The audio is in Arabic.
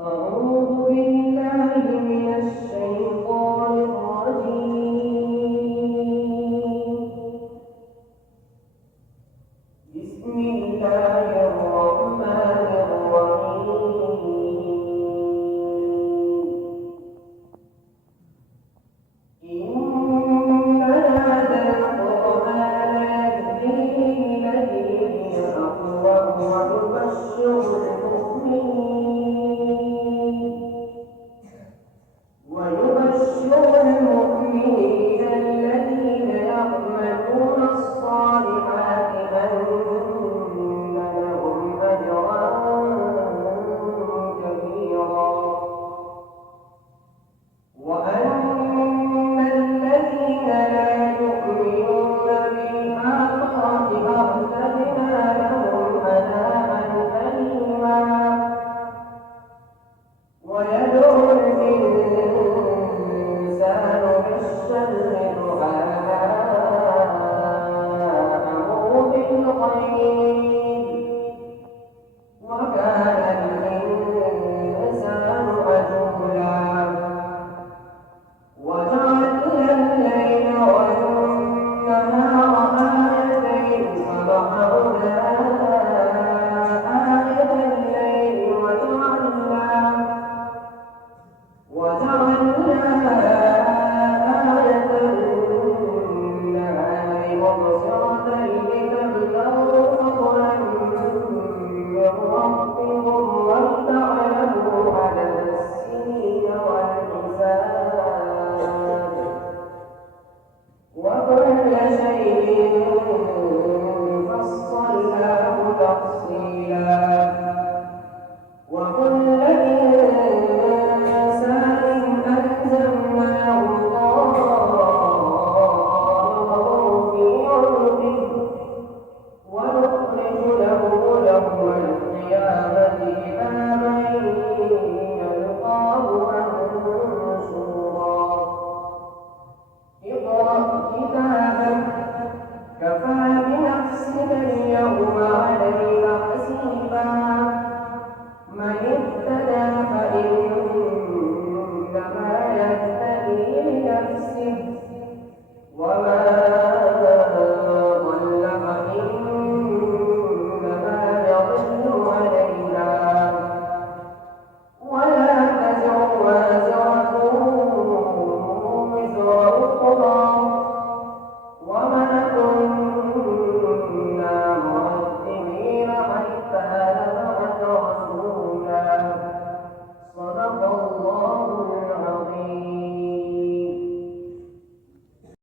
أعوذ بالله من الشيطان الرجيم. بسم الله الرحمن الرحيم. إن هذا القرآن يهدي للتي هي أقوم ويبشر المؤمنين الذين يعملون الصالحات أن لهم أجرا كبيرا، وأن الذين لا يؤمنون بالآخرة أعتدنا لهم عذابا أليما. ويدعو الإنسان بالشر دعاءه بالخير، وكان الإنسان عجولا. وجعلنا الليل والنهار آيتين فمحونا آية الليل وجعلنا آية النهار مبصرة لتبتغوا فضلا من ربكم ولتعلموا عدد السنين والحساب، وكل شيء فصلناه تفصيلا. وكل إنسان ألزمناه طائره في عنقه، ونخرج له يوم القيامة كتابا يلقاه منشورا. اقرأ كتابك كفى بنفسك اليوم عليك حسيبا. من